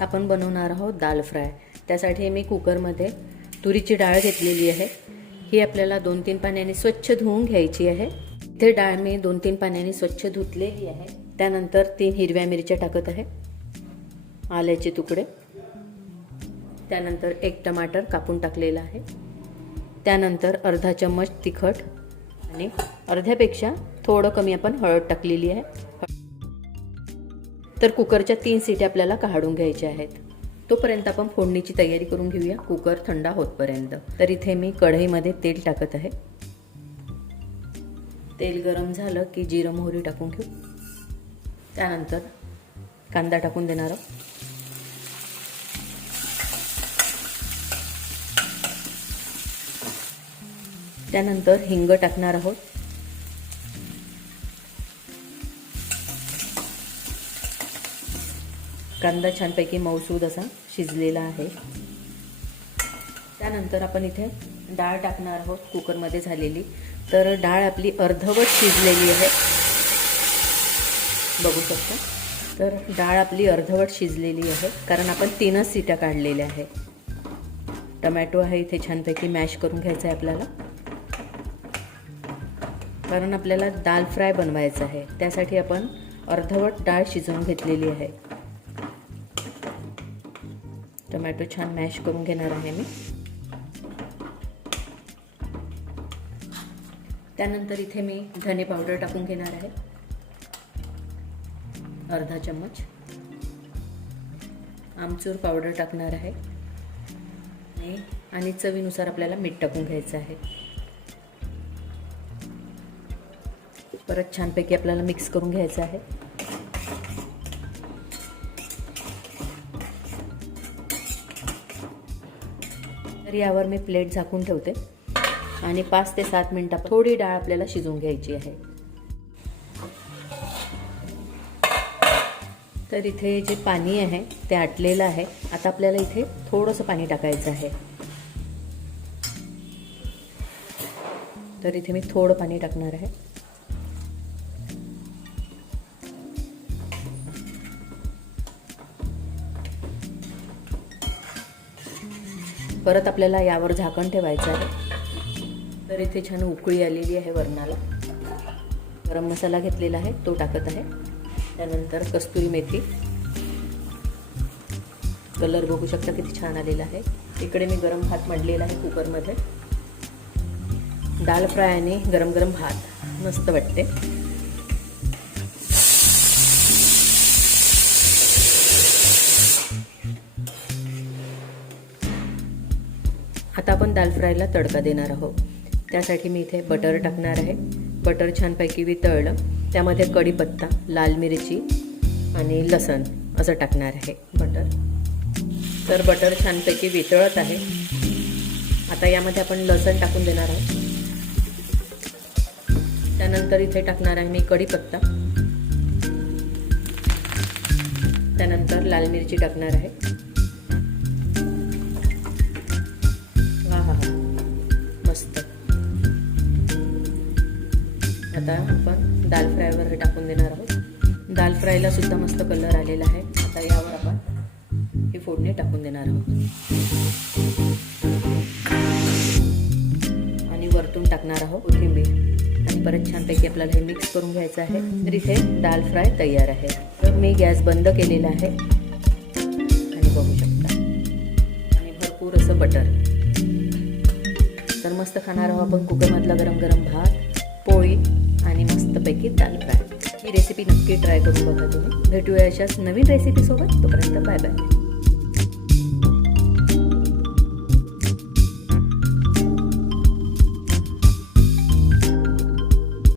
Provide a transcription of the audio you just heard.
आपण बनवणार आहोत दाल फ्राय. त्यासाठी मी कुकरमध्ये तुरीची डाळ घेतलेली आहे. ही आपल्याला दोन तीन पाण्याने स्वच्छ धुवून घ्यायची आहे. इथे डाळ मी दोन तीन पाण्याने स्वच्छ धुतलेली आहे. त्यानंतर तीन हिरव्या मिरच्या टाकत आहे. आल्याचे तुकडे. त्यानंतर एक टमाटर कापून टाकलेला आहे. त्यानंतर अर्धा चम्मच तिखट आणि अर्ध्यापेक्षा थोडं कमी आपण हळद टाकलेली आहे. तर कुकरच्या तीन सीट्या आपल्याला काढून घ्यायच्या आहेत. तोपर्यंत आपण फोडणीची तयारी करून घेऊया. कुकर थंडा होतपर्यंत. तर इथे मी कढईमध्ये तेल टाकत आहे. तेल गरम झालं की जिरं मोहरी टाकून घेऊ. त्यानंतर कांदा टाकून देणार आहोत. त्यानंतर हिंग टाकणार आहोत. कांदा छानपैकी मऊसूद असा शिजलेला आहे. त्यानंतर आपण इथे डाळ टाकणार आहोत कुकरमध्ये झालेली. तर डाळ आपली अर्धवट शिजलेली आहे. बघू शकता. तर डाळ आपली अर्धवट शिजलेली आहे. कारण आपण तीनच सीट्या काढलेल्या आहे टमॅटो आहे इथे छानपैकी मॅश करून घ्यायचं आहे आपल्याला. कारण आपल्याला दाल फ्राय बनवायचं आहे. त्यासाठी आपण अर्धवट डाळ शिजवून घेतलेली आहे. टोमॅटो छान मॅश करून घेणार आहे मी. त्यानंतर इथे मी धने पावडर टाकून घेणार आहे. अर्धा चम्मच. आमचूर पावडर टाकणार आहे. आणि आणि चवीनुसार आपल्याला मीठ टाकून घ्यायचं आहे. परत छानपैकी आपल्याला मिक्स करून घ्यायचं आहे. तर यावर मी प्लेट झाकून ठेवते. आणि पाच ते सात मिनटं थोडी डाळ आपल्याला शिजवून घ्यायची आहे. तर इथे जे पाणी आहे ते आटलेलं आहे. आता आपल्याला इथे थोडंसं पाणी टाकायचं आहे. तर इथे मी थोडं पाणी टाकणार आहे. परत आपल्याला यावर झाकण ठेवायचं आहे. तर इथे छान उकळी आलेली आहे वरणाला. गरम मसाला घेतलेला आहे तो टाकत आहे. त्यानंतर कस्तुरी मेथी. कलर बघू शकता किती छान आलेला आहे. इकडे मी गरम भात मांडलेला आहे कुकरमध्ये. दाल फ्राय आणि गरम गरम भात. मस्त वाटते. आता आपण दाल फ्रायला तडका देणार आहोत. त्यासाठी मी इथे बटर टाकणार आहे. बटर छानपैकी वितळलं. त्यामध्ये कढीपत्ता लाल मिरची आणि लसण असं टाकणार आहे बटर. तर बटर छानपैकी वितळत आहे. आता यामध्ये आपण लसण टाकून देणार आहोत. त्यानंतर इथे टाकणार आहे मी कढीपत्ता. त्यानंतर लाल मिरची टाकणार आहे. आता आपण दाल फ्रायवर हे टाकून देणार आहोत. दाल फ्रायला सुद्धा मस्त कलर आलेला आहे. आता यावर आपण ही फोडणी टाकून देणार आहोत. आणि वरतून टाकणार आहोत कोथिंबीर. आणि परत छानपैकी आपल्याला हे मिक्स करून घ्यायचं आहे. तर इथे दाल फ्राय तयार आहे. तर मी गॅस बंद केलेला आहे. आणि बघू शकता. आणि भरपूर असं बटर तर मस्त खाणार आहोत आपण कुकरमधला गरम गरम भात पोळी. मस्तपैकी दाल फ्राय. ही रेसिपी नक्की ट्राय करून बघा तुम्ही. भेटूया अशाच नवीन रेसिपीसोबत तोपर्यंत बाय बाय